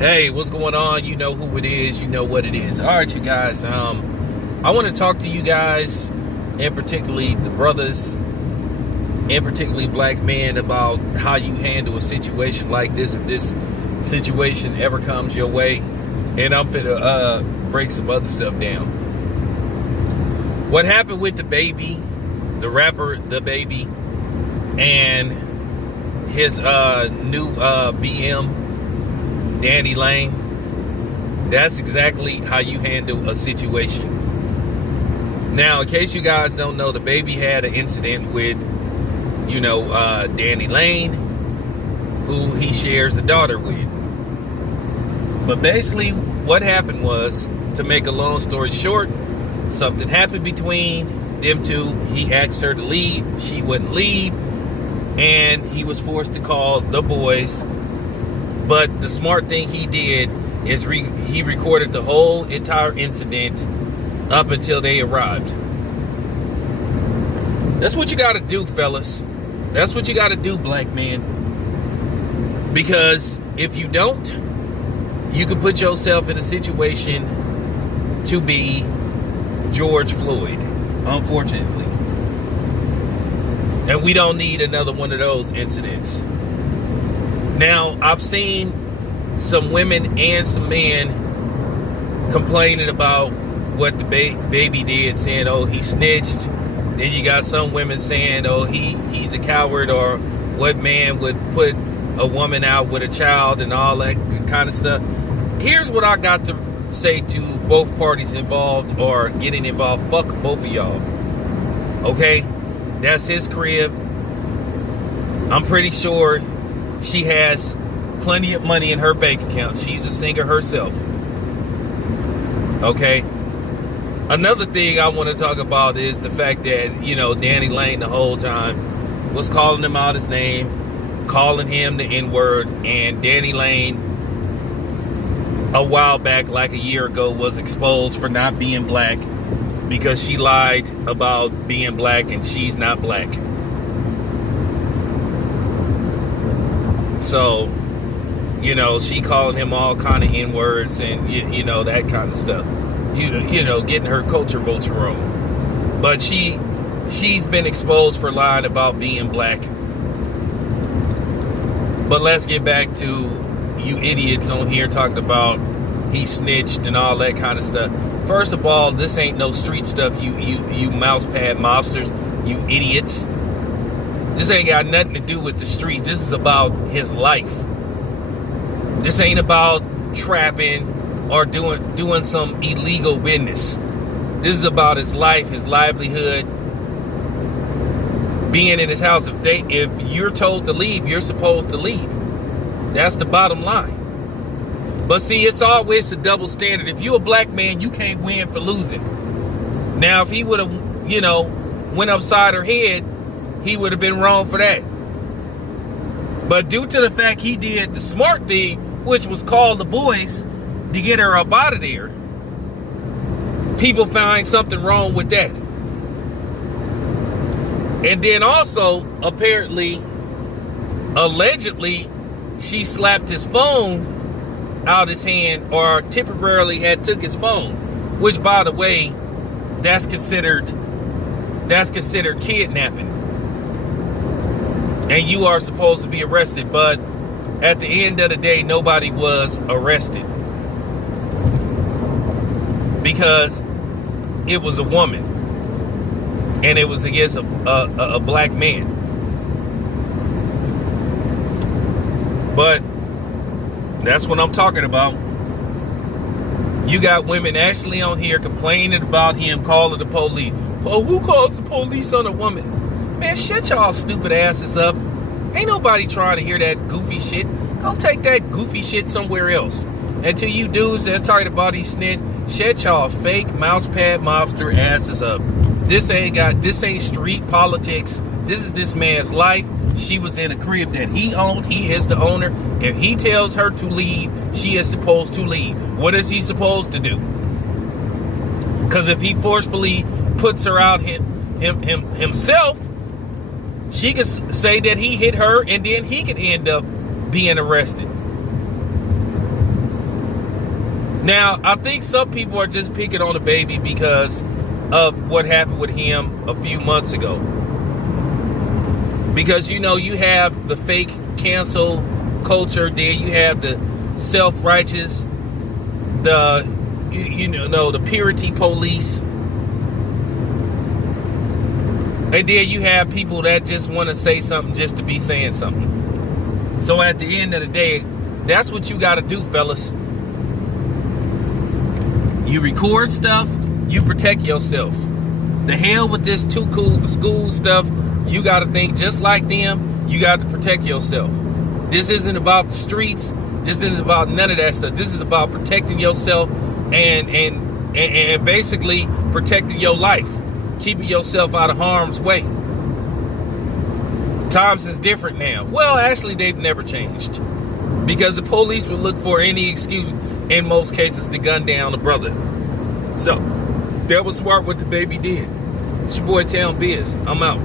Hey, what's going on? You know who it is. You know what it is. All right, you guys. I want to talk to you guys, and particularly the brothers, and particularly black men, about how you handle a situation like this. If this situation ever comes your way, and I'm finna break some other stuff down. What happened with the baby, the rapper, the baby, and his new BM. Danny Lane, that's exactly how you handle a situation. Now, in case you guys don't know, the baby had an incident with, Danny Lane, who he shares a daughter with. But basically, what happened was, to make a long story short, something happened between them two. He asked her to leave, she wouldn't leave, and he was forced to call the boys. But the smart thing he did is he recorded the whole entire incident up until they arrived. That's what you got to do, fellas. That's what you got to do, black men. Because if you don't, you can put yourself in a situation to be George Floyd, unfortunately. And we don't need another one of those incidents. Now, I've seen some women and some men complaining about what the baby did, saying, oh, he snitched. Then you got some women saying, oh, he's a coward, or what man would put a woman out with a child and all that kind of stuff. Here's what I got to say to both parties involved or getting involved. Fuck both of y'all. Okay? That's his crib. I'm pretty sure she has plenty of money in her bank account. She's a singer herself. Okay? Another thing I want to talk about is the fact that, Danny Lane the whole time was calling him out his name, calling him the N-word, and Danny Lane a while back, like a year ago, was exposed for not being black because she lied about being black and she's not black. So, she calling him all kind of N-words and, that kind of stuff. Getting her culture vulture on. But she's been exposed for lying about being black. But let's get back to you idiots on here talking about he snitched and all that kind of stuff. First of all, this ain't no street stuff, you mouse pad mobsters, you idiots. This ain't got nothing to do with the streets. This is about his life. This ain't about trapping or doing some illegal business. This is about his life, his livelihood, being in his house. If you're told to leave, you're supposed to leave. That's the bottom line. But see, it's always a double standard. If you're a black man, you can't win for losing. Now, if he would have, went upside her head, he would have been wrong for that. But due to the fact he did the smart thing, which was call the boys to get her up out of there, people find something wrong with that. And then also, apparently, allegedly, she slapped his phone out his hand, or temporarily had took his phone, which, by the way, that's considered kidnapping. And you are supposed to be arrested, but at the end of the day, nobody was arrested because it was a woman and it was against a black man. But that's what I'm talking about. You got women actually on here complaining about him calling the police. Well, who calls the police on a woman? Man, shut y'all stupid asses up. Ain't nobody trying to hear that goofy shit. Go take that goofy shit somewhere else. And to you dudes that's talking about these snitch, shut y'all fake mousepad mobster asses up. This ain't street politics. This is this man's life. She was in a crib that he owned. He is the owner. If he tells her to leave, she is supposed to leave. What is he supposed to do? Because if he forcefully puts her out himself, she could say that he hit her, and then he could end up being arrested. Now, I think some people are just picking on the baby because of what happened with him a few months ago. Because, you have the fake cancel culture, then you have the self-righteous, the purity police. And then you have people that just want to say something just to be saying something. So at the end of the day, that's what you got to do, fellas. You record stuff, you protect yourself. The hell with this too cool for school stuff. You got to think just like them. You got to protect yourself. This isn't about the streets. This isn't about none of that stuff. This is about protecting yourself and basically protecting your life. Keeping yourself out of harm's way. Times is different now. Well, actually, they've never changed. Because the police would look for any excuse, in most cases, to gun down a brother. So, that was smart what the baby did. It's your boy Town Biz. I'm out.